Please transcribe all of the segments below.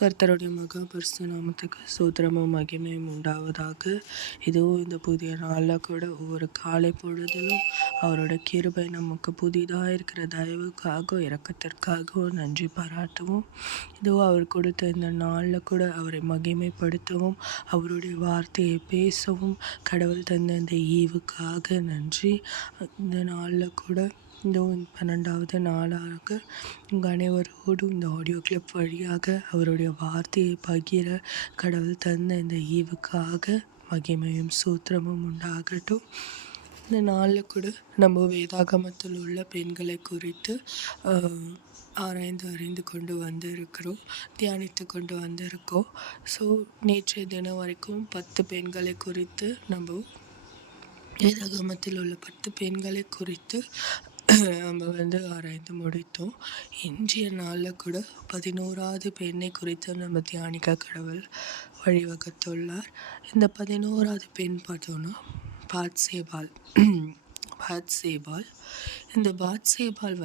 கர்த்தருடைய மகா பரிசு நாமத்துக்கு சூத்திரமும் மகிமையும் உண்டாவதாக. இதோ இந்த புதிய நாளில் கூட ஒவ்வொரு காலை பொழுதிலும் அவரோட கிருபை நமக்கு புதிதாக இருக்கிற தயவுக்காகவும் இரக்கத்திற்காகவும் நன்றி பாராட்டவும், இதோ அவர் கொடுத்த இந்த நாளில் கூட அவரை மகிமைப்படுத்தவும், அவருடைய வார்த்தையை பேசவும், கடவுள் தந்த இந்த ஈவுக்காக நன்றி. இந்த நாளில் கூட இந்த 12வது நாளாக உங்கள் அனைவரோடும் இந்த ஆடியோ கிளிப் வழியாக அவருடைய வார்த்தையை பகிர கடவுள் தந்த இந்த ஈவுக்காக மகிமையும் சூத்திரமும் உண்டாகட்டும். இந்த நாளில் கூட நம்ம வேதாகமத்தில் உள்ள பெண்களை குறித்து ஆராய்ந்து அறிந்து கொண்டு வந்திருக்கிறோம், தியானித்து கொண்டு வந்திருக்கோம். ஸோ நேற்றைய தினம் வரைக்கும் 10 பெண்களை குறித்து நம்ம வேதாகமத்தில் உள்ள 10 பெண்களை குறித்து நம்ம ஆராய்ந்து முடித்தோம். இன்றைய நாளில் கூட 11வது பெண்ணை குறித்து நம்ம தியானிக்க கடவுள் வழிவகுத்துள்ளார். இந்த 11வது பெண் பார்த்தோன்னா பாத்சேபாள். இந்த பாத்சேபாள்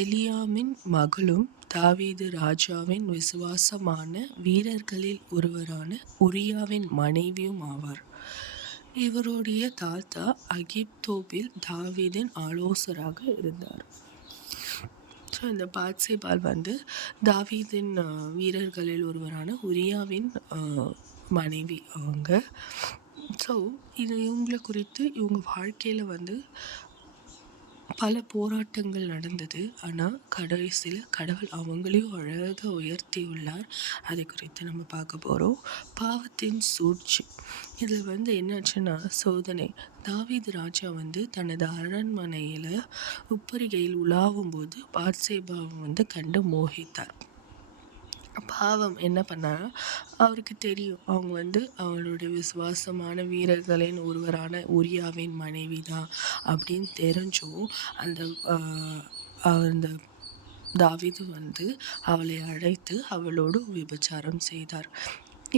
எலியாமின் மகளும் தாவீது ராஜாவின் விசுவாசமான வீரர்களில் ஒருவரான உரியாவின் மனைவியும் ஆவார். இவருடைய தாத்தா அகித்தோபில் தாவீதின் ஆலோசகராக இருந்தார். ஸோ இந்த பாத்சேபாள் தாவீதின் வீரர்களில் ஒருவரான உரியாவின் மனைவி அவங்க. ஸோ இவங்களை குறித்து இவங்க வாழ்க்கையில் பல போராட்டங்கள் நடந்தது. ஆனால் கடைசியில் கடவுள் அவங்களையும் அழகாக உயர்த்தி உள்ளார். அதை குறித்து நம்ம பார்க்க போகிறோம். பாவத்தின் சூழ்ச்சி. இதில் என்னாச்சுன்னா சோதனை. தாவீது ராஜா தனது அரண்மனையில் உப்பரிகையில் உலாவும் போது பாத்சேபாவை கண்டு மோகித்தார். பாவம் என்ன பண்ணார், அவருக்கு தெரியும் அவங்க அவளுடைய விசுவாசமான வீரர்களின் ஒருவரான உரியாவின் மனைவி தான் அப்படின்னு தெரிஞ்சும் அந்த தாவீது அவளை அழைத்து அவளோடு விபச்சாரம் செய்தார்.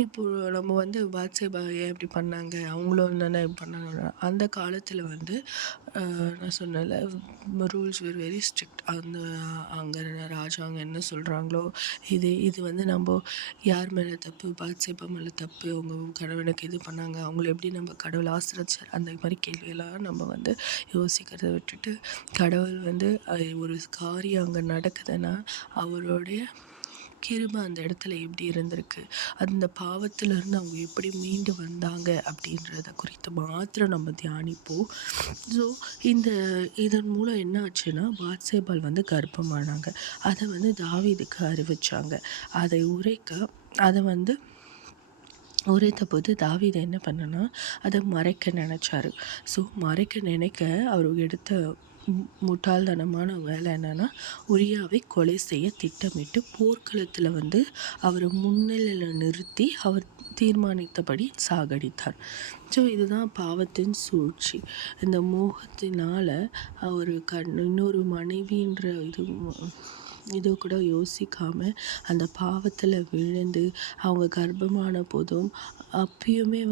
இப்போ நம்ம பாத்சேபா ஏன் இப்படி பண்ணாங்க, அவங்களும் தானே பண்ணாங்க. அந்த காலத்தில் நான் சொன்னல ரூல்ஸ் வேர் வெரி ஸ்ட்ரிக்ட். அங்கே ராஜாங்க என்ன சொல்கிறாங்களோ இது நம்ம யார் மேலே தப்பு, பாத்சேபா மேலே தப்பு, அவங்க கணவனுக்கு இது பண்ணாங்க, அவங்கள எப்படி நம்ம கடவுள் ஆசிரிச்சார், அந்த மாதிரி கேள்வியெல்லாம் நம்ம யோசிக்கிறத விட்டுட்டு கடவுள் ஒரு காரியம் அங்கே நடக்குதுன்னா அவருடைய கிருபை அந்த இடத்துல எப்படி இருந்திருக்கு, அந்த பாவத்திலிருந்து அவங்க எப்படி மீண்டு வந்தாங்க அப்படின்றத குறித்து மாத்திரம் நம்ம தியானிப்போம். ஸோ இதன் மூலம் என்ன ஆச்சுன்னா பாத்சேபாள் கர்ப்பமானாங்க. அதை தாவீதுக்கு அறிவிச்சாங்க. அதை உரைத்த போது தாவீது என்ன பண்ணனா அதை மறைக்க நினச்சாரு. ஸோ மறைக்க நினைக்க அவர் எடுத்த முட்டாள்தனமான வேலை என்னன்னா உரியாவை கொலை செய்ய திட்டமிட்டு போர்க்களத்தில் அவர் முன்னிலையில் நிறுத்தி அவர் தீர்மானித்தபடி சாகடித்தார். ஸோ இதுதான் பாவத்தின் சூழ்ச்சி. இந்த மோகத்தினால் அவர் இன்னொரு மனைவின்ற இது கூட யோசிக்காமல் அந்த பாவத்தில் விழுந்து அவங்க கர்ப்பமான போதும் அப்பயுமே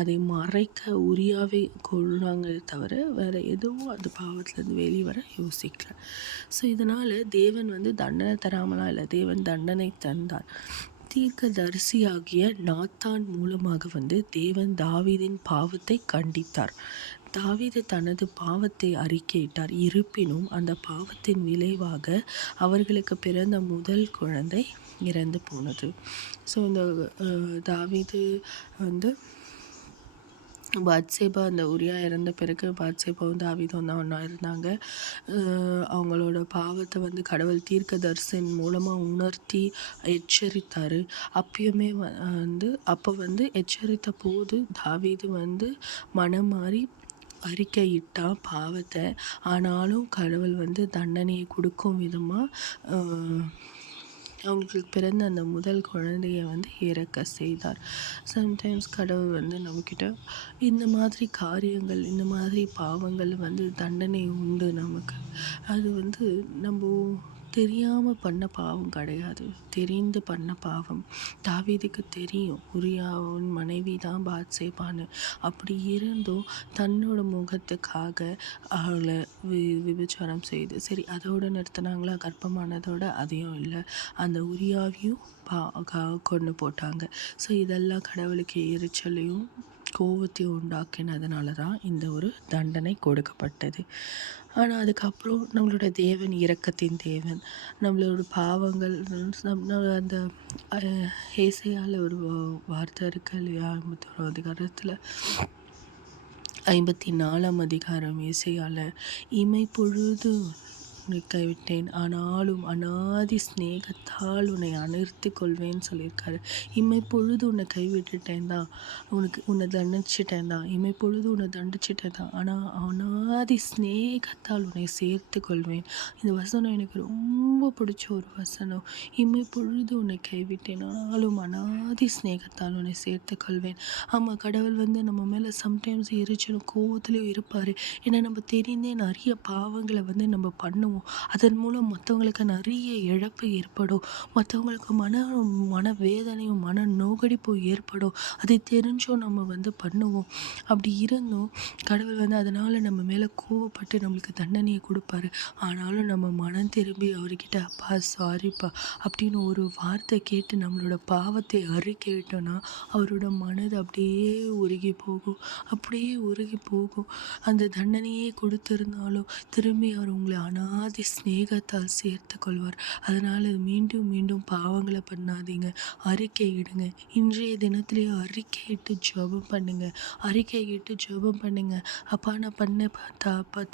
அதை மறைக்க உரியாவே கொள்றாங்களே தவிர வேறு எதுவும் அந்த பாவத்துலேருந்து வெளியே வர யோசிக்கல. ஸோ இதனால் தேவன் தண்டனை தராமலாம் இல்லை, தேவன் தண்டனை தந்தார். தீர்க்கதரிசியாகிய நாத்தான் மூலமாக தேவன் தாவீதின் பாவத்தை கண்டித்தார். தாவீது தனது பாவத்தை அறிக்கையிட்டார். இருப்பினும் அந்த பாவத்தின் விளைவாக அவர்களுக்கு பிறந்த முதல் குழந்தை இறந்து போனது. ஸோ இந்த தாவீது பாத்சேபா அந்த உரியா இறந்த பிறகு பாத்சேபாவும் தாவீதும் தான் ஒன்றா இருந்தாங்க. அவங்களோட பாவத்தை கடவுள் தீர்க்கதரிசின் மூலமாக உணர்த்தி எச்சரித்தார். அப்பயுமே அப்போ எச்சரித்த போது தாவீது மனம் மாறி அறிக்கையிட்டா பாவத்தை. ஆனாலும் கடவுள் தண்டனையை கொடுக்கும் விதமாக அவங்களுக்கு பிறந்த அந்த முதல் குழந்தைய இறக்க செய்தார். சம்டைம்ஸ் கடவுள் நம்மக்கிட்ட இந்த மாதிரி காரியங்கள், இந்த மாதிரி பாவங்கள் தண்டனை உண்டு நமக்கு. அது நம்ம தெரியாமல் பண்ண பாவம் கிடையாது, தெரிந்து பண்ண பாவம். தாவீதுக்கு தெரியும் உரியாவின் மனைவி தான் பாத்சேபான்னு. அப்படி இருந்தும் தன்னோட முகத்துக்காக அவளை விபச்சாரம் செய்து, சரி அதோடு நிறுத்தினாங்களா? கர்ப்பமானதோட அதையும் இல்லை, அந்த உரியாவையும் கொண்டு போட்டாங்க. ஸோ இதெல்லாம் கடவுளுக்கு எரிச்சலையும் கோபத்தையும் உண்டாக்கினதுனால தான் இந்த ஒரு தண்டனை கொடுக்கப்பட்டது. ஆனால் அதுக்கப்புறம் நம்மளோட தேவன் இரக்கத்தின் தேவன், நம்மளோட பாவங்கள் அந்த ஏசையால் ஒரு வார்த்தை இருக்கு இல்லையா, 51 அதிகாரத்தில் 54ஆம் அதிகாரம் ஏசையால், இமை பொழுது உன்னை கைவிட்டேன் ஆனாலும் அநாதி ஸ்நேகத்தால் உன்னை அணைத்து கொள்வேன்னு சொல்லியிருக்காரு. இமை பொழுது உன்னை கைவிட்டுட்டேன் தான், உன்னை தண்டிச்சிட்டேன் தான், இமை பொழுது உன்னை தண்டிச்சிட்டேன் தான், ஆனால் அநாதி ஸ்நேகத்தால் உன்னை சேர்த்து கொள்வேன். இந்த வசனம் எனக்கு ரொம்ப பிடிச்ச ஒரு வசனம். இமை பொழுது உன்னை கைவிட்டேன் ஆனாலும் அநாதி ஸ்நேகத்தால் உன்னை சேர்த்து கொள்வேன். ஆமாம், கடவுள் நம்ம மேலே சம்டைம்ஸ் எரிச்சலும் கோவத்துலேயும் இருப்பார். ஏன்னா நம்ம தெரிந்தே நிறைய பாவங்களை நம்ம பண்ணுவோம். அதன் மூலம் மற்றவங்களுக்கு நிறைய இழப்பு ஏற்படும், மற்றவங்களுக்கு மன வேதனையும் மன நோகடிப்பும் ஏற்படும். அதை தெரிஞ்சும் நம்ம பண்ணுவோம். அப்படி இருந்தும் கடவுள் அதனால் நம்ம மேலே கோவப்பட்டு நம்மளுக்கு தண்டனையை கொடுப்பாரு. ஆனாலும் நம்ம மனம் திரும்பி அவர்கிட்ட அப்பா சாரிப்பா அப்படின்னு ஒரு வார்த்தை கேட்டு நம்மளோட பாவத்தை அறிக்கையிட்டோன்னா அவரோட மனது அப்படியே உருகி போகும். அந்த தண்டனையே கொடுத்திருந்தாலும் திரும்பி அவர் உங்களை அநாதி ஸ்நேகத்தால் சேர்த்து கொள்வார். அதனால் மீண்டும் மீண்டும் பாவங்களை பண்ணாதீங்க, அறிக்கையிடுங்க. இன்றைய தினத்திலேயே அறிக்கையிட்டு ஜெபம் பண்ணுங்க. அப்பா நான் பண்ண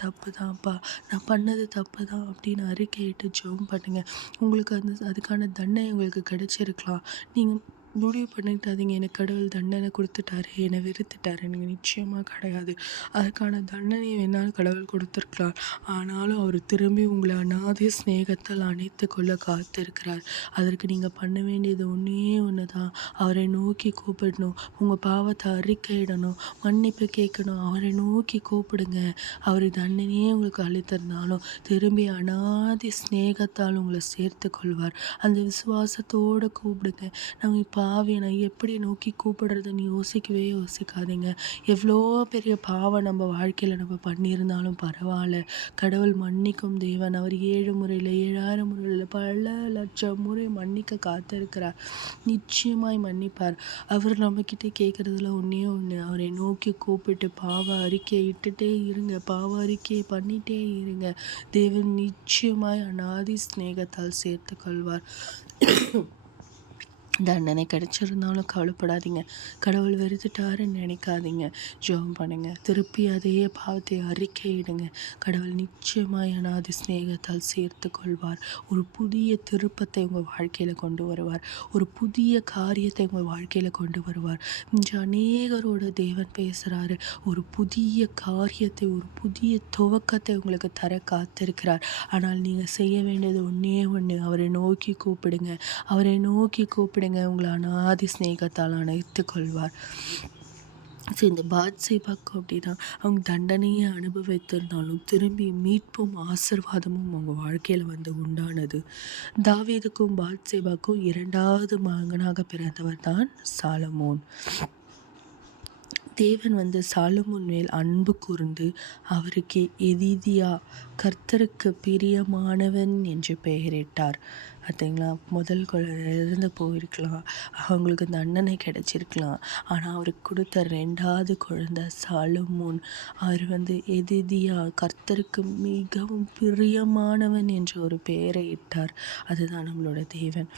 தப்பு தான்ப்பா, நான் பண்ணது தப்பு தான் அப்படின்னு அறிக்கையிட்டு ஜெபம் பண்ணுங்க. உங்களுக்கு அதுக்கான தண்டனை உங்களுக்கு கிடைச்சிருக்கலாம். நீங்கள் முடிவு பண்ணிட்டாதீங்க எனக்கு கடவுள் தண்டனை கொடுத்துட்டாரு, என்னை வெறுத்துட்டாரு. எனக்கு நிச்சயமாக கிடையாது. அதுக்கான தண்டனையை வேணாலும் கடவுள் கொடுத்துருக்கலாம். ஆனாலும் அவர் திரும்பி உங்களை அநாதி ஸ்நேகத்தால் அணைத்து கொள்ள காத்திருக்கிறார். அதற்கு நீங்கள் பண்ண வேண்டியது ஒன்று தான், அவரை நோக்கி கூப்பிடணும், உங்கள் பாவத்தை அறிக்கையிடணும், மன்னிப்பு கேட்கணும், அவரை நோக்கி கூப்பிடுங்க. அவர் தண்டனையே உங்களுக்கு அளித்திருந்தாலும் திரும்பி அநாதி ஸ்நேகத்தால் உங்களை சேர்த்து கொள்வார். அந்த விசுவாசத்தோடு கூப்பிடுங்க. நம்ம நான் எப்படி நோக்கி கூப்பிடுறதுன்னு யோசிக்காதீங்க. எவ்வளோ பெரிய பாவம் நம்ம வாழ்க்கையில் நம்ம பண்ணியிருந்தாலும் பரவாயில்ல, கடவுள் மன்னிக்கும் தேவன். அவர் 7 முறையில் 7000 முறையில் பல லட்சம் முறை மன்னிக்க காத்திருக்கிறார். நிச்சயமாய் மன்னிப்பார். அவர் நம்மக்கிட்ட கேட்குறதுல ஒன்றே ஒன்று, அவரை நோக்கி கூப்பிட்டு பாவ அறிக்கையை இட்டுட்டே இருங்க, பாவ அறிக்கையை பண்ணிகிட்டே இருங்க. தேவன் நிச்சயமாய் அநாதி ஸ்நேகத்தால் சேர்த்து கொள்வார். தண்டனை கிடைச்சிருந்தாலும் கவலைப்படாதீங்க, கடவுள் வெறுத்துட்டாருன்னு நினைக்காதீங்க. ஜெபம் பண்ணுங்க, திருப்பி அதையே பாவத்தை அறிக்கையிடுங்க. கடவுள் நிச்சயமாய் அநாதி ஸ்நேகத்தால் சேர்த்து கொள்வார். ஒரு புதிய திருப்பத்தை உங்கள் வாழ்க்கையில் கொண்டு வருவார், ஒரு புதிய காரியத்தை உங்கள் வாழ்க்கையில் கொண்டு வருவார். இன்று அநேகரோட தேவன் பேசுகிறாரு. ஒரு புதிய காரியத்தை, ஒரு புதிய துவக்கத்தை உங்களுக்கு தர காத்திருக்கிறார். ஆனால் நீங்கள் செய்ய வேண்டியது ஒன்றே ஒன்று, அவரை நோக்கி கூப்பிடுங்க. உங்களை அநாதி ஸ்நேகத்தால் அணைத்து கொள்வார். இந்த பாத்சேபாக்கு அப்படின்னா அவங்க தண்டனையை அனுபவித்திருந்தாலும் திரும்பி மீட்பும் ஆசீர்வாதமும் அவங்க வாழ்க்கையில் உண்டானது. தாவீதுக்கும் பாத்சேபாக்கும் 2வது மகனாக பிறந்தவர் தான் சாலமோன். தேவன் சாலமோன் மேல் அன்பு கூர்ந்து அவருக்கு எதிதியா, கர்த்தருக்கு பிரியமானவன் என்று பெயரிட்டார். பார்த்தீங்களா, முதல் குழந்தை போயிருக்கலாம், அவங்களுக்கு தண்டனை கிடைச்சிருக்கலாம். ஆனால் அவருக்கு கொடுத்த 2வது குழந்தை சாலமோன், அவர் எதிதியா, கர்த்தருக்கு மிகவும் பிரியமானவன் என்று ஒரு பெயரை இட்டார். அதுதான் நம்மளோட தேவன்.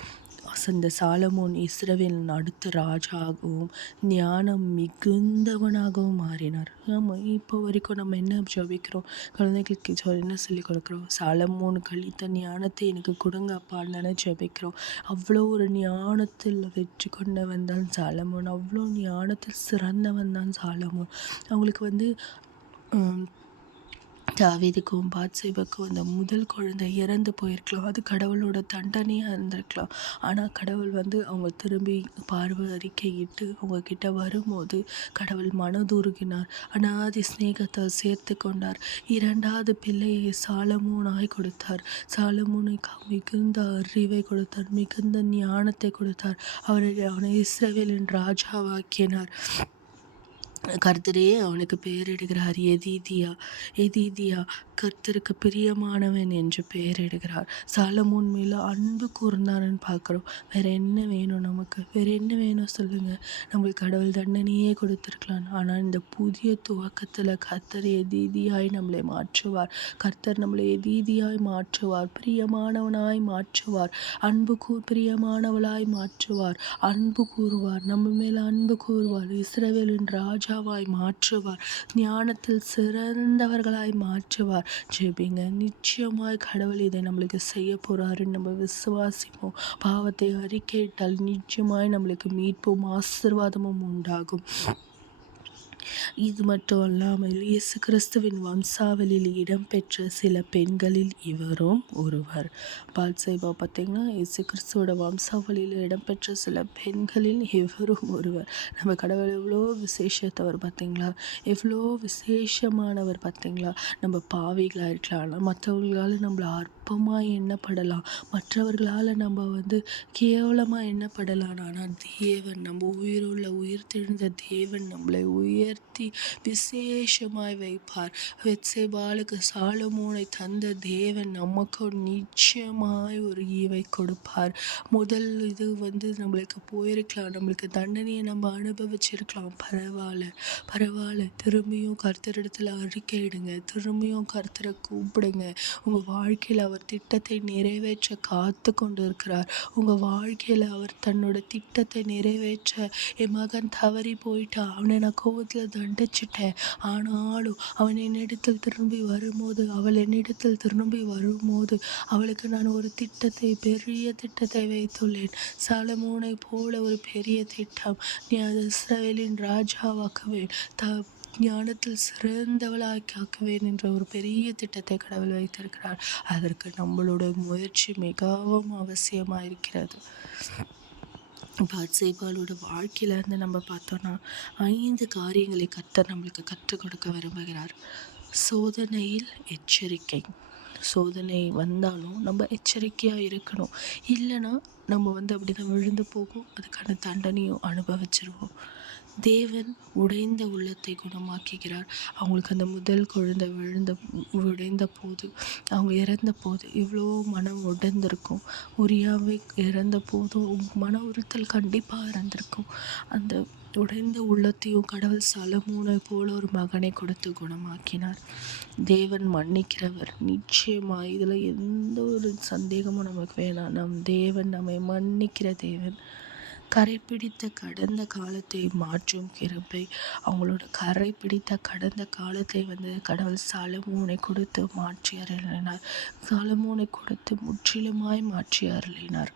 இந்த சாலமோன் இஸ்ரவேலின் அடுத்த ராஜாகவும் ஞானம் மிகுந்தவனாகவும் மாறினார். ஆமாம், இப்போ வரைக்கும் நம்ம என்ன ஜெபிக்கிறோம், குழந்தைகளுக்கு என்ன சொல்லிக் கொடுக்குறோம்? சாலமோன் கழித்த ஞானத்தை எனக்கு கொடுங்க அப்பான்னு தானே ஜெபிக்கிறோம். அவ்வளோ ஒரு ஞானத்தில் வெற்றி கொண்டவன் தான் சாலமோன், அவ்வளோ ஞானத்தில் சிறந்தவன் தான் சாலமோன். அவங்களுக்கு தாவீதுக்கும் பாத்சேபாவுக்கும் அந்த முதல் குழந்தை இறந்து போயிருக்கலாம். அது கடவுளோட தண்டனையாக இருந்திருக்கலாம். ஆனால் கடவுள் அவங்க திரும்பி பார்வை அறிக்கையிட்டு அவங்க கிட்ட வரும்போது கடவுள் மனதுருகினார். அனாதி சிநேகத்தால் சேர்த்து கொண்டார். இரண்டாவது பிள்ளையை சாலமோனாய் கொடுத்தார். சாலமோனுக்கு மிகுந்த அறிவை கொடுத்தார், மிகுந்த ஞானத்தை கொடுத்தார். அவனை இஸ்ரவேலின் ராஜாவாக்கினார். கர்த்தரே அவனுக்கு பெயரிடுகிறார் எதீதியா. எதீதியா கர்த்தருக்கு பிரியமானவன் என்று பெயரிடுகிறார். சாலமோன் மேல அன்பு கூர்ந்தாருன்னு பார்க்குறோம். வேற என்ன வேணும்? நமக்கு வேற என்ன வேணும் சொல்லுங்க? நம்மளுக்கு கடவுள் தண்டனையே கொடுத்துருக்கலாம். ஆனால் இந்த புதிய துவக்கத்தில் கர்த்தர் எதீதியாய் நம்மளை மாற்றுவார். கர்த்தர் நம்மளை எதீதியாய் மாற்றுவார், பிரியமானவனாய் மாற்றுவார், பிரியமானவளாய் மாற்றுவார், அன்பு கூறுவார், நம்ம மேல அன்பு கூறுவார், இஸ்ரவேலின் ராஜாவாய் மாற்றுவார், ஞானத்தில் சிறந்தவர்களாய் மாற்றுவார். ஜெபிங்க. நிச்சயமாய் கடவுள் இதை நம்மளுக்கு செய்ய போறாருன்னு நம்ம விசுவாசிப்போம். பாவத்தை அறிக்கையிட்டால் நிச்சயமாய் நம்மளுக்கு மீட்பும் ஆசீர்வாதமும் உண்டாகும். இது மட்டும் அல்லாமல் இயேசு கிறிஸ்துவின் வம்சாவளியில் இடம்பெற்ற சில பெண்களில் இவரும் ஒருவர். பாத்சேபா பார்த்தீங்கன்னா இயேசு கிறிஸ்துவோட வம்சாவளியில் இடம்பெற்ற சில பெண்களில் இவரும் ஒருவர். நம்ம கடவுள் எவ்வளோ விசேஷத்தவர் பார்த்தீங்களா? எவ்வளோ விசேஷமானவர் பார்த்தீங்களா? நம்ம பாவிகளாக இருக்கலாம், ஆனால் மற்றவர்களால் நம்மளை அற்பமாக எண்ணப்படலாம், மற்றவர்களால் நம்ம கேவலமாக எண்ணப்படலாம். ஆனால் தேவன், நம்ம உயிருள்ள உயிர்த்தெழுந்த தேவன் நம்மளை உயர்த்தி விசேஷமாய் வைப்பார். பெத்சேபாளுக்கு சாலமோனை தந்த தேவன் நமக்கு நிச்சயமாய் ஒரு ஈவை கொடுப்பார். முதல் இது நம்மளுக்கு போயிருக்கலாம், நம்மளுக்கு தண்டனையை நம்ம அனுபவிச்சிருக்கலாம். பரவாயில்ல. திரும்பியும் கர்த்தரிடத்துல அறிக்கையிடுங்க, திரும்பியும் கர்த்தரை கூப்பிடுங்க. உங்க வாழ்க்கையில் அவர் திட்டத்தை நிறைவேற்ற காத்து கொண்டு இருக்கிறார். உங்க வாழ்க்கையில் அவர் தன்னோட திட்டத்தை நிறைவேற்ற, என் மகன் தவறி போயிட்டா, அவனை நான் கோவத்தில் தண்டிச்சிட்டேன், ஆனாலும் அவன் என்னிடத்தில் திரும்பி வரும்போது, அவள் என்னிடத்தில் திரும்பி வரும்போது அவளுக்கு நான் ஒரு திட்டத்தை, பெரிய திட்டத்தை வைத்துள்ளேன். சாலமோனை போல ஒரு பெரிய திட்டம். நீ அது இஸ்ரவேலின் ராஜாவாக்குவேன், ஞானத்தில் சிறந்தவளாக்குவேன் என்ற ஒரு பெரிய திட்டத்தை கடவுள் வைத்திருக்கிறார். அதற்கு நம்மளோட முயற்சி மிகவும் அவசியமாக இருக்கிறது. பாத்சேபாளோட வாழ்க்கையிலேருந்து நம்ம பார்த்தோன்னா 5 காரியங்களை கர்த்தர் நம்மளுக்கு கற்றுக் கொடுக்க விரும்புகிறார். சோதனையில் எச்சரிக்கை. சோதனை வந்தாலும் நம்ம எச்சரிக்கையாக இருக்கணும். இல்லைன்னா நம்ம அப்படிதான் விழுந்து போகும், அதுக்கான தண்டனையும் அனுபவிச்சிருவோம். தேவன் உடைந்த உள்ளத்தை குணமாக்குகிறார். அவங்களுக்கு அந்த முதல் குழந்தை உடைந்த போது, அவங்க இறந்த போது இவ்வளோ மனம் உடைந்திருக்கும். உரியாவே இறந்த போதும் மன உறுத்தல் கண்டிப்பாக இருந்திருக்கும். அந்த உடைந்த உள்ளத்தையும் கடவுள் சாலமோனை போல ஒரு மகனை கொடுத்து குணமாக்கினார். தேவன் மன்னிக்கிறவர். நிச்சயமாக இதில் எந்த ஒரு சந்தேகமும் நமக்கு வேணாம். தேவன் நம்மை மன்னிக்கிற தேவன். கரைப்பிடித்த கடந்த காலத்தை மாற்றும் கிருபை. அவங்களோட கரைப்பிடித்த கடந்த காலத்தை கடவுள் சாலமோனை கொடுத்து மாற்றி அருளினார். சாலமோனை கொடுத்து முற்றிலுமாய் மாற்றி அருளினார்.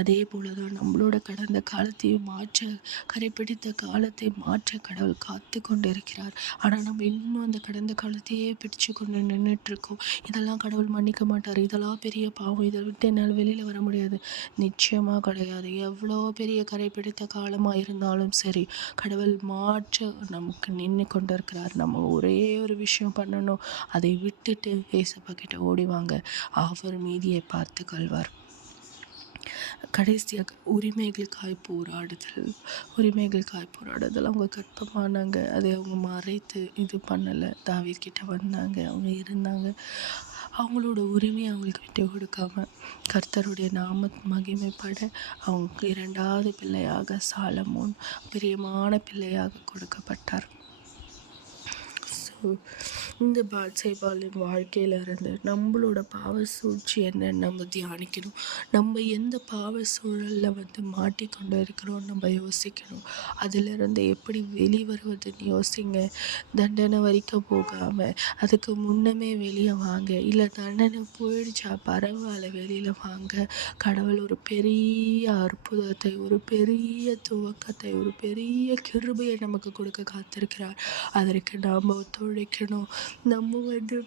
அதே போலதான் நம்மளோட கடந்த காலத்தையும் மாற்ற, கரைப்பிடித்த காலத்தை மாற்ற கடவுள் காத்து கொண்டு இருக்கிறார். ஆனால் நம்ம இன்னும் அந்த கடந்த காலத்தையே பிடிச்சு கொண்டு நின்றுட்டு இருக்கோம். இதெல்லாம் கடவுள் மன்னிக்க மாட்டார், இதெல்லாம் பெரிய பாவம், இதை விட்டு என்னால் வெளியில் வர முடியாது. நிச்சயமாக கிடையாது. எவ்வளோ பெரிய கரை பிடித்த காலமாக இருந்தாலும் சரி, கடவுள் மாற்ற நமக்கு நின்று கொண்டு இருக்கிறார். நம்ம ஒரே ஒரு விஷயம் பண்ணணும், அதை விட்டுட்டு ஏசப்பா கிட்ட ஓடிவாங்க, அவர் மீதியை பார்த்து கொள்வார். கடைசியாக உரிமைகளுக்காய் போராடுதல். அவங்க கற்பமானாங்க, அதை அவங்க மறைத்து இது பண்ணலை. தாவீது கிட்ட வந்தாங்க, அவங்க இருந்தாங்க. அவங்களோட உரிமையை அவங்களுக்கு விட்டு கொடுக்காம கர்த்தருடைய நாம மகிமைப்பட அவங்க 2வது பிள்ளையாக சாலமோன் பிரியமான பிள்ளையாக கொடுக்கப்பட்டார். இந்த பாத்சேபாளின் வாழ்க்கையிலிருந்து நம்மளோட பாவ சூழ்ச்சி என்னன்னு நம்ம தியானிக்கணும். நம்ம எந்த பாவ சூழலில் மாட்டிக்கொண்டு இருக்கிறோம் நம்ம யோசிக்கணும். அதிலிருந்து எப்படி வெளிவருவதுன்னு யோசிங்க. தண்டனை வரைக்கும் போகாமல் அதுக்கு முன்னமே வெளியே வாங்க. இல்லை தண்டனை போயிடுச்சா பரவாயில்ல, வெளியில் வாங்க. கடவுள் ஒரு பெரிய அற்புதத்தை, ஒரு பெரிய துவக்கத்தை, ஒரு பெரிய கிருபையை நமக்கு கொடுக்க காத்திருக்கிறார். அதற்கு நாம் ஒத்துழைக்கணும். நம்ம வந்து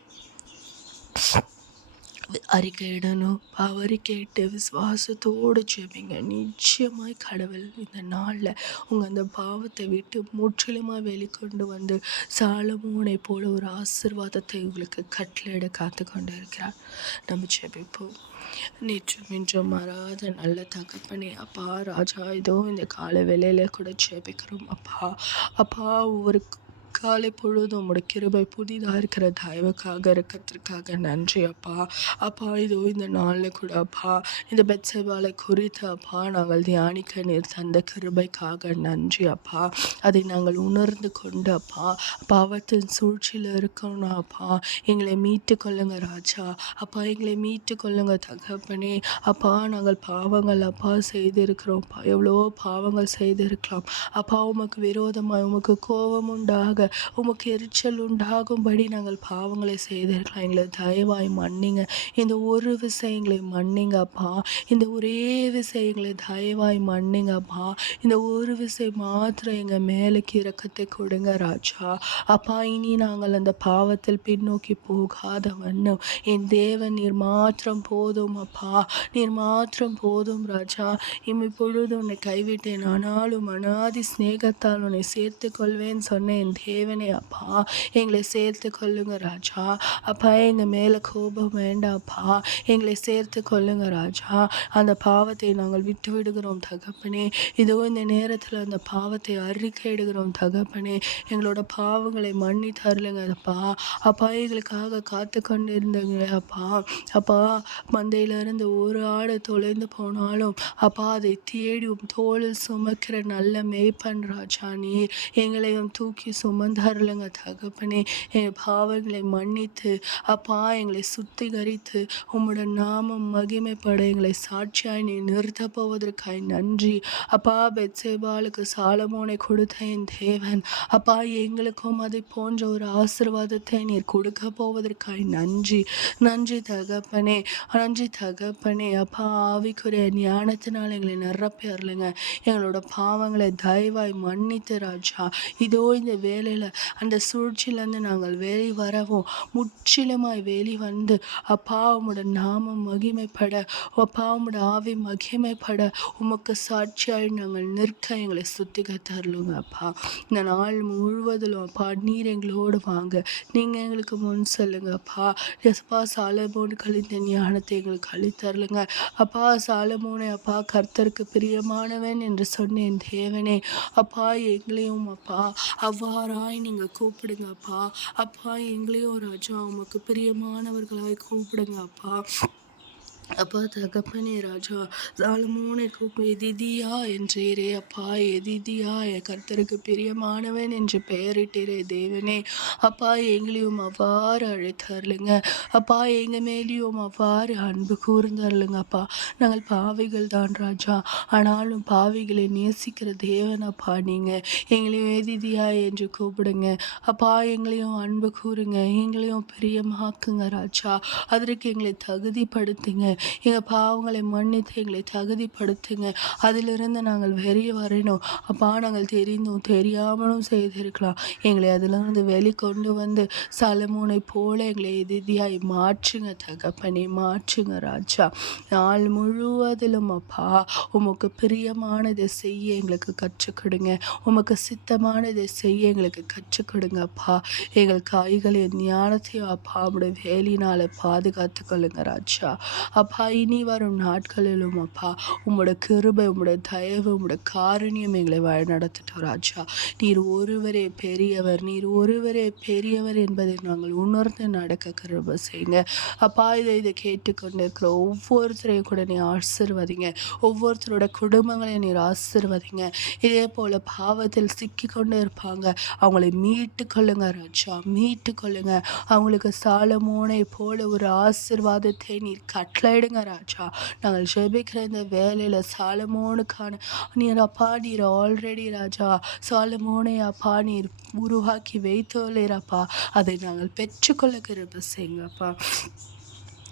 அறிக்கையிடணும். அறிக்கையிட்டு விசுவாசத்தோடு ஜெபிங்க. நிச்சயமாய் கடவுள் இந்த நாளில் உங்கள் அந்த பாவத்தை விட்டு முற்றிலுமாக வெளிக்கொண்டு வந்து சாலமோனை போல ஒரு ஆசீர்வாதத்தை உங்களுக்கு கட்டளையிட காத்து கொண்டு இருக்கிறார். நம்ம ஜெபிப்போம். நேற்றும் இன்றும் மாறாத நல்ல தகப்பனே, அப்பா ராஜா, இதோ இந்த காலை வேளையில கூட ஜெபிக்கிறோம் அப்பா. அப்பா, ஒவ்வொரு காலை பொழுதும் உம்முடைய கிருபை புதிதாக இருக்கிற தயவுக்காக இருக்கிறதுக்காக நன்றி அப்பா. அப்பா, இதோ இந்த நாளில் கூட அப்பா, இந்த பெத்சேபாலை குறித்து அப்பா நாங்கள் தியானிக்க நீர் தந்த கிருபைக்காக நன்றி அப்பா. அதை நாங்கள் உணர்ந்து கொண்டு அப்பா, பாவத்தின் சூழ்ச்சியில் இருக்கணும் அப்பா, எங்களை மீட்டு கொள்ளுங்க ராஜா. அப்பா, எங்களை மீட்டு கொள்ளுங்க தகப்பனே. அப்பா, நாங்கள் பாவங்கள் அப்பா செய்திருக்கிறோம். எவ்வளோ பாவங்கள் செய்திருக்கலாம் அப்பா. உமக்கு விரோதமாக உமக்கு கோபம் உண்டாக உமக்கு எரிச்சல் உண்டாகும்படி நாங்கள் பாவங்களை செய்திருக்கலாம். எங்களை தயவாய் மன்னிங்க. இந்த ஒரு விஷயங்களை மன்னிங்க அப்பா. இந்த ஒரே விஷயங்களை தயவாய் மன்னிங்க அப்பா. இந்த ஒரு விஷயம் மாத்திரம் எங்கள் மேலுக்கு இரக்கத்தை கொடுங்க ராஜா. அப்பா, இனி நாங்கள் அந்த பாவத்தில் பின்னோக்கி போகாத வண்ணம் என் தேவன் நீர் மாத்திரம் போதும் அப்பா. நீர் மாத்திரம் போதும் ராஜா. இப்பொழுது உன்னை கைவிட்டேன், ஆனாலும் அனாதி சிநேகத்தால் உன்னை சேர்த்து கொள்வேன் சொன்ன என் தேவனே அப்பா, எங்களை சேர்த்து கொள்ளுங்க ராஜா. அப்பா, எங்கள் மேலே கோபம் வேண்டாம்ப்பா, எங்களை சேர்த்து கொள்ளுங்க ராஜா. அந்த பாவத்தை நாங்கள் விட்டு விடுகிறோம் தகப்பனே. இதோ இந்த நேரத்தில் அந்த பாவத்தை அறிக்கையிடுகிறோம் தகப்பனே. எங்களோட பாவங்களை மன்னி தரலுங்க அப்பா. அப்பா, எங்களுக்காக காத்து கொண்டு இருந்தீங்களே அப்பா. அப்பா, மந்தையிலிருந்து ஒரு ஆடு தொலைந்து போனாலும் அப்பா அதை தேடி தோளில் சுமக்கிற நல்ல மேய்ப்பன் ராஜா நீர். எங்களையும் தூக்கி சுமந்தருளுங்க தகப்பனே. என் பாவங்களை மன்னித்து அப்பா எங்களை சுத்திகரித்து உம்முடைய நாமம் மகிமைப்பட எங்களை சாட்சியாய் நீ நிறுத்த போவதற்காய் நன்றி அப்பா. பெத்சேபாளுக்கு சாலமோனை கொடுத்த என் தேவன் அப்பா, எங்களுக்கும் அதை போன்ற ஒரு ஆசீர்வாதத்தை நீர் கொடுக்க போவதற்காய் நன்றி. நன்றி தகப்பனே, நன்றி தகப்பனே. அப்பா, ஆவிக்குரிய ஞானத்தினால் எங்களை நிரப்பி அருளுங்க. எங்களோட பாவங்களை தயவாய் மன்னித்து ராஜா. இதோ இந்த வேலையில் அந்த சூழ்ச்சியிலேருந்து நாங்கள் வரவும் முற்றிலுமாய் வந்து அப்பா உம்முடைய நாமம் மகிமைப்பட, அப்பா உம்முடைய ஆவி மகிமைப்பட உமக்கு சாட்சியாய் நாங்கள் நிற்க எங்களை சுத்திகரித்தருளுங்க அப்பா. இந்த நாள் முழுவதிலும் அப்பா நீர் எங்களோடு வாங்க, நீங்கள் எங்களுக்கு முன் சொல்லுங்க அப்பா. அப்பா, சாலமோன் கழிந்த ஞானத்தை எங்களுக்கு அளித்தருளுங்க அப்பா. சாலமோனை அப்பா கர்த்தருக்கு பிரியமானவன் என்று சொன்னேன் தேவனே. அப்பா, எங்களையும் அப்பா அவ்வாறாய் நீங்கள் கூப்பிடுங்க அப்பா. அப்பா, எங்களையும் ராஜா உமக்கு பிரியமானவர்களாய் கூப்பிடுங்க அப்பா. அப்பா தகப்பனே ராஜா, சாலமோனை எதிதியா என்றீரே அப்பா. எதிதியா கர்த்தருக்கு பிரியமானவன் என்று பெயரிட்டீரே தேவனே. அப்பா, எங்களையும் அவ்வாறு அழைத்தருளுங்க அப்பா. எங்கள் மேலேயும் அவ்வாறு அன்பு கூர்ந்தருளுங்க அப்பா. நாங்கள் பாவிகள் தான் ராஜா, ஆனாலும் பாவிகளை நேசிக்கிற தேவன் அப்பா. நீங்கள் எங்களையும் எதிதியா என்று கூப்பிடுங்க அப்பா. எங்களையும் அன்பு கூறுங்க, எங்களையும் பிரியமாக்குங்க ராஜா. அதற்கு எங்களை தகுதிப்படுத்துங்க. எங்கள் பாவங்களை மன்னித்து எங்களை தகுதிப்படுத்துங்க. அதிலிருந்து நாங்கள் வெளியே வரணும் அப்பா. நாங்கள் தெரிந்தும் தெரியாமலும் செய்திருக்கலாம். எங்களை அதிலிருந்து வெளிக்கொண்டு வந்து சாலமோனை போல எங்களை எதிரியாய் மாற்றுங்க தகப்பனே, மாற்றுங்க ராஜா. நாள் முழுவதிலும் அப்பா உமக்கு பிரியமானதை செய்ய எங்களுக்கு கற்றுக்கொடுங்க. உமக்கு சித்தமானதை செய்ய எங்களுக்கு கற்றுக்கொடுங்க அப்பா. எங்கள் கைகளின் ஞானத்தையும் அப்பா உடைய வேலினால் பாதுகாத்து கொள்ளுங்க ராஜா. அப்பா, இனி வரும் நாட்களிலும் அப்பா உம்முடைய கிருபை, உம்முடைய தயவு, உம்முடைய காருண்யம் எங்களை வழிநடத்திட்டோம் ராஜா. நீர் ஒருவரே பெரியவர், நீர் ஒருவரே பெரியவர் என்பதை நாங்கள் உணர்ந்து நடக்க கிருபை செய்யுங்க அப்பா. இதை கேட்டுக்கொண்டிருக்கிற ஒவ்வொருத்தரையும் கூட நீ ஆசீர்வதிங்க. ஒவ்வொருத்தரோட குடும்பங்களையும் நீர் ஆசீர்வதிங்க. இதே போல் பாவத்தில் சிக்கி கொண்டு இருப்பாங்க, அவங்களை மீட்டு கொள்ளுங்க ராஜா, மீட்டு கொள்ளுங்க. அவங்களுக்கு சாலமோனை போல ஒரு ஆசீர்வாதத்தை நீர் கட்டளையிடுங்க ராஜா. நாங்கள் ஜெபிக்கிற இந்த வேலையில் சாலமோனுக்கான நீர் அப்பா, நீர் ஆல்ரெடி ராஜா சாலமோனை அப்பா நீர் உருவாக்கி வைத்தோலேரப்பா. அதை நாங்கள் பெற்றுக்கொள்ள கிருபை செய்யுங்கப்பா.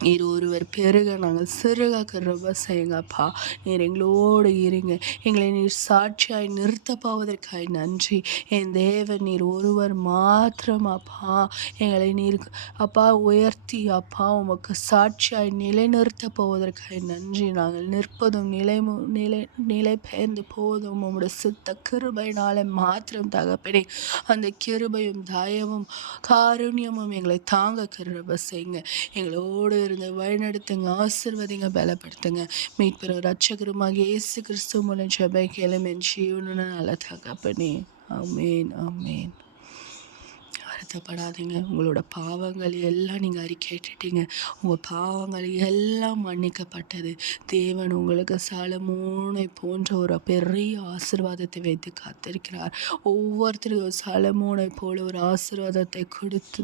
நீர் ஒருவர் பெருக நாங்கள் சிறுக கிருபை செய்யுங்கப்பா. நீர் எங்களோடு இருங்க. எங்களை நீர் சாட்சியாய் நிறுத்த போவதற்காய் நன்றி. என் தேவன் நீர் ஒருவர் மாத்திரம் அப்பா. எங்களை நீர் அப்பா உயர்த்தி அப்பா உமக்கு சாட்சியாய் நிலைநிறுத்த போவதற்காய் நன்றி. நாங்கள் நிற்பதும் நிலை பெயர்ந்து போவதும் உம்முடைய சுத்த கிருபையினால மாத்திரம் தகப்பனே. அந்த கிருபையும் தயவும் காருண்யமும் எங்களை தாங்க கிருபை செய்யுங்க. எங்களோடு இருந்து வழிநடத்துங்க, ஆசீர்வதிங்க, பலப்படுத்துங்க. மீட்பெறும் இரட்சகருமாகிய இயேசு கிறிஸ்து மூலம் ஜெபிக்கிறேன் என் ஜீவனுள்ள நல்ல தகப்பனே. ஆமென், ஆமென். வருத்தப்படாதீங்க. உங்களோட பாவங்கள் எல்லாம் நீங்கள் அறிக்கையிட்டீங்க. உங்கள் பாவங்கள் எல்லாம் மன்னிக்கப்பட்டது. தேவன் உங்களுக்கு சாலமோனை போன்ற ஒரு பெரிய ஆசீர்வாதத்தை வைத்து காத்திருக்கிறார். ஒவ்வொருத்தருக்கும் சாலமோனை போல ஒரு ஆசீர்வாதத்தை கொடுத்து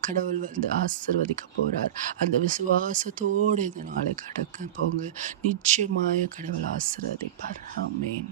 கடவுள் ஆசீர்வதிக்க போகிறார். அந்த விசுவாசத்தோடு இந்த நாளை கடக்க போங்க. நிச்சயமாய கடவுள் ஆசீர்வதிப்பார். ஆமென்.